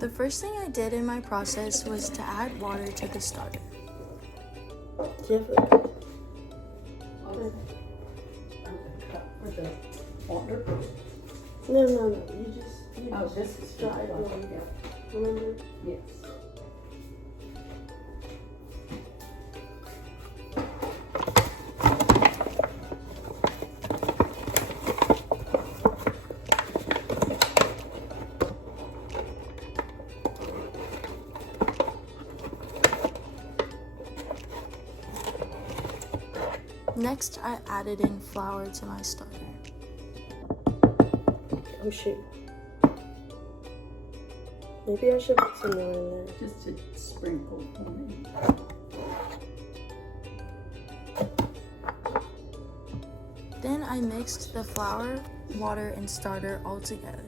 The first thing I did in my process was to add water to the starter. With the water? No. You just this is dry it one. Yeah. Remember? Yes. Next, I added in flour to my starter. Oh shoot. Maybe I should put some more in there. Just a sprinkle for me. Then I mixed the flour, water, and starter all together.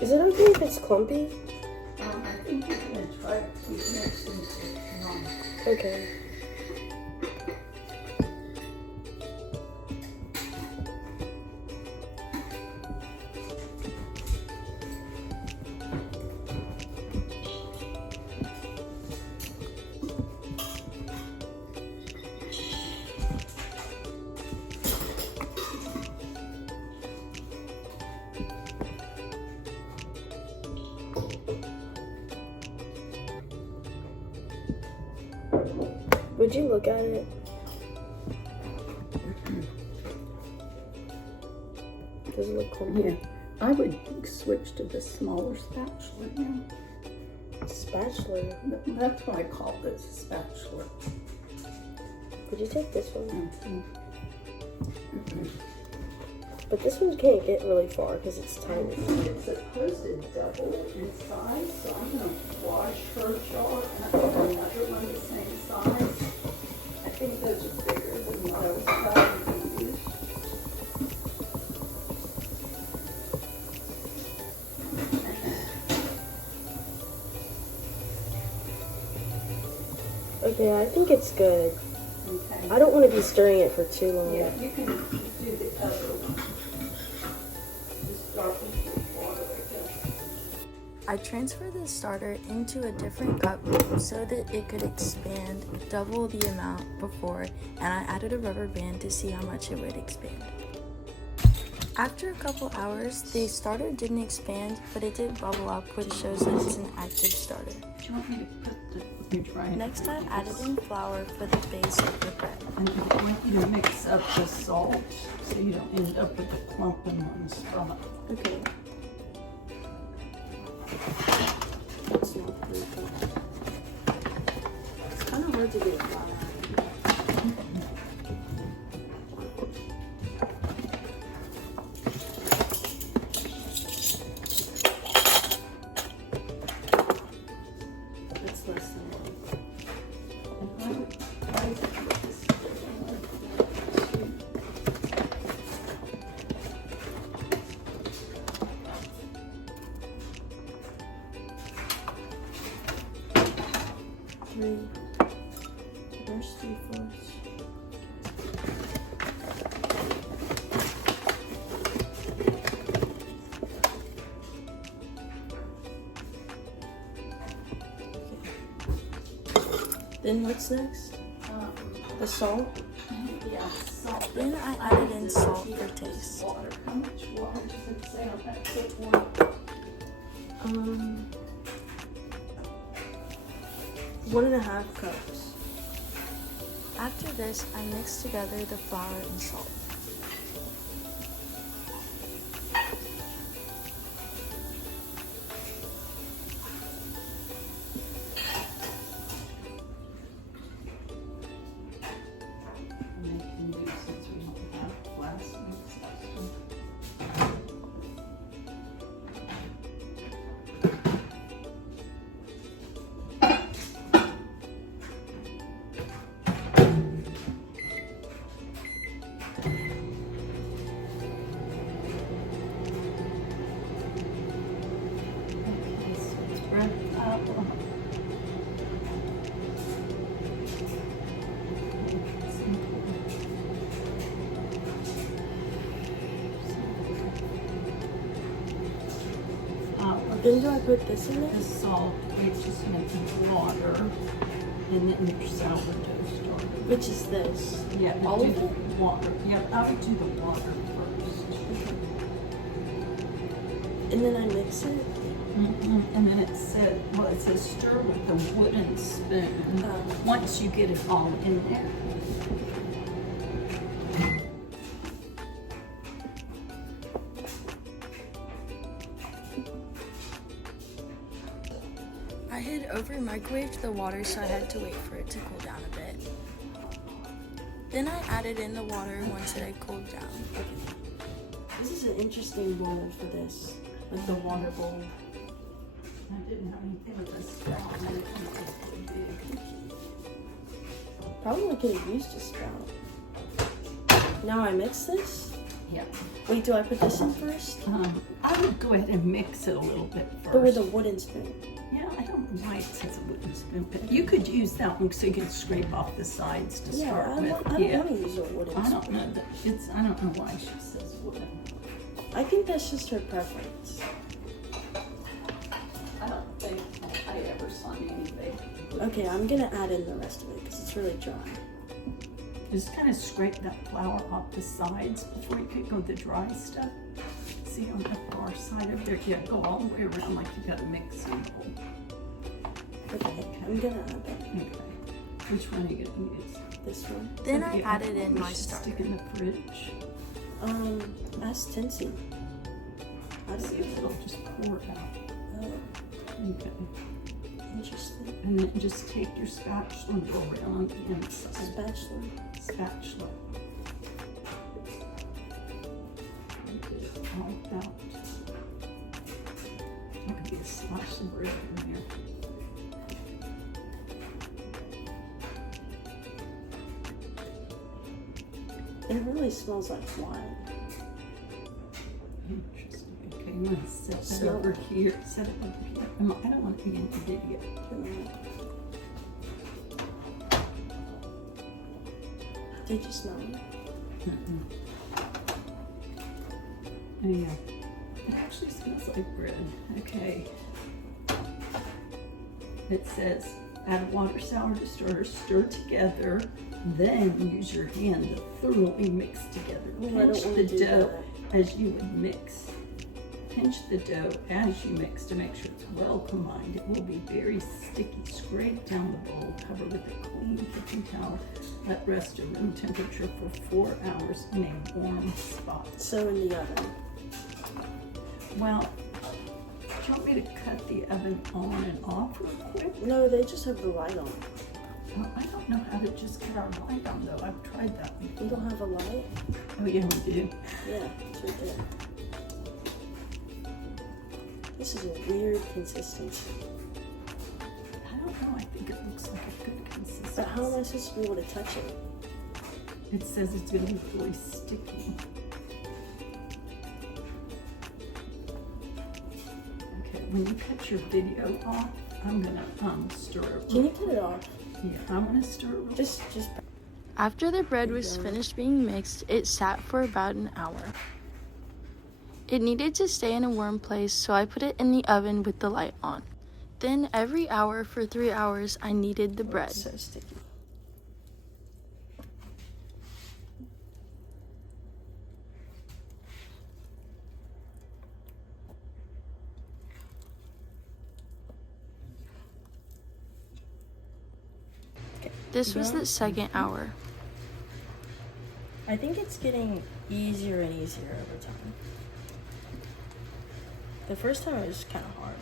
Is it okay if it's clumpy? I think you're going to try to mix into Okay. Would you look at it? Does it look clumpy? Yeah, I would switch to the smaller spatula now. Spatula? That's what I call this, a spatula. Could you take this one? Mm-hmm. But this one can't get really far because it's tiny. It's supposed to double in size, so I'm going to wash her jar and I'll put another one the same size. I think those are bigger than what I was trying to use. Okay, I think it's good. Okay. I don't want to be stirring it for too long. Yeah, you can do the other one. Just start with the water like that. I transferred the starter into a different cup so that it could expand double the amount before, and I added a rubber band to see how much it would expand. After a couple hours, the starter didn't expand, but it did bubble up, which shows that it's an active starter. Do you want me to put the dry? Next, I added in flour for the base of the bread. And I want you to mix up the salt so you don't end up with a clump in one spot. Okay. That's not very good. It's kind of hard to get it flat. That's less than one. There's 3/4. Then what's next? The salt? Yeah, salt. Then I added in salt for taste. Water. How much water does it say on that tip one? 1.5 cups. After this, I mix together the flour and salt. And they can do, since we don't have glass mixers. Okay, so it's bread up. Then do I put this in The it? salt, it's just making water, and then your sourdough starter. Which is this? Yeah, but All do of the it? water. Yeah, I would do the water first. And then I mix it? And then it said, well, it says stir with a wooden spoon Oh. once you get it all in there. I had over microwaved the water, so I had to wait for it to cool down a bit. Then I added in the water once it had cooled down. This is an interesting bowl for this, like the water bowl. I didn't have anything with a spout. I didn't think it was big. Probably could have used a spout. Now I mix this? Yeah. Wait, do I put this in first? I would go ahead and mix it a little bit first. But with a wooden spoon? Yeah, I don't know why it says a wooden spoon, but you could use that one so you can scrape off the sides to Yeah, start I with. don't want to use a wooden I spoon. don't know that I don't know why she says wooden. I think that's just her preference. I don't think I ever saw anything. Okay, I'm gonna add in the rest of it because it's really dry. Just kind of scrape that flour off the sides before you could go the dry stuff. See on the far side of there? Yeah, go all the way around like you got a mixing bowl. Okay, I'm gonna add that. Okay. Which one are you gonna use? This one. Then I Yeah, added in we my should starter. Stick in the fridge. Ask Tinsy. See if it'll just pour out. Oh, Okay. interesting. And then just take your spatula and go around the inside. Spatula. Spatula. And get it all out. There could be a slice of bread in there. It really smells like wine. Interesting. Okay, I'm gonna set that Smell over it. here. Set it over here. I don't want to be in the video. Did you smell it? Oh yeah. It actually smells like bread. Okay. It says, add water, sour to stir together, then use your hand to thoroughly mix together. Oh, I don't Pinch wanna the do dough that. as you would mix. Pinch the dough as you mix to make sure it's well combined. It will be very sticky. Scrape down the bowl, cover with a clean kitchen towel. Let rest at room temperature for 4 hours in a warm spot. So in the oven. Well, do you want me to cut the oven on and off real quick? No, they just have the light on. Oh, I don't know how to just get our light on though. I've tried that You before. don't have a light? Oh yeah, we do. Yeah, it's right there. This is a weird consistency. I don't know. I think it looks like a good consistency. But how am I supposed to be able to touch it? It says it's going to be really sticky. Okay, when you cut your video off, I'm going to stir it. Can you cut it off? Yeah, I'm going to stir it. Just. After the bread was finished being mixed, it sat for about an hour. It needed to stay in a warm place, so I put it in the oven with the light on. Then every hour for 3 hours, I kneaded the bread. So sticky. Okay. This was the second hour. I think it's getting easier and easier over time. The first time it was kind of hard.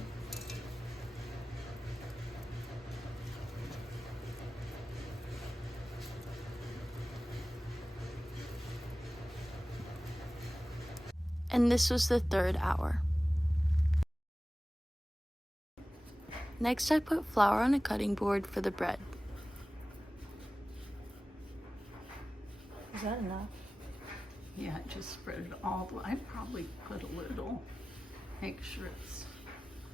And this was the third hour. Next, I put flour on a cutting board for the bread. Is that enough? Yeah, just spread it all. I probably put a little. Make sure it's,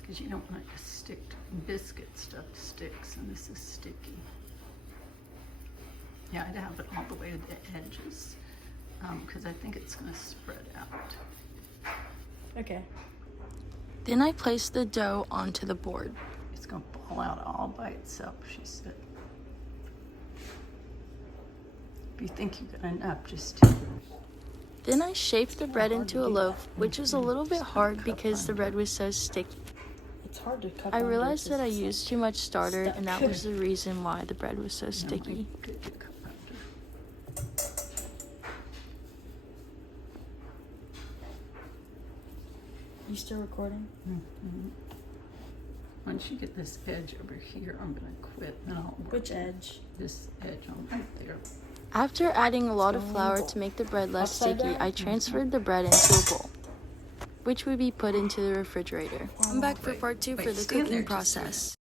because you don't want it to stick. Biscuit stuff sticks, and this is sticky. Yeah, I'd have it all the way to the edges, because I think it's going to spread out. Okay. Then I placed the dough onto the board. It's going to fall out all by itself, she said. If you think you've got enough, just Then I shaped the bread into a loaf, which was a little bit hard because the bread was so sticky. It's hard to cut. I realized that I used too much starter, and that was the reason why the bread was so sticky. You still recording? Mm-hmm. Once you get this edge over here, I'm going to quit, and I'll work Which edge? this edge on right there. After adding a lot of flour to make the bread less Upside sticky, down? I transferred the bread into a bowl, which would be put into the refrigerator. I'm back for part 2 for the Wait, stand there cooking just a minute. process.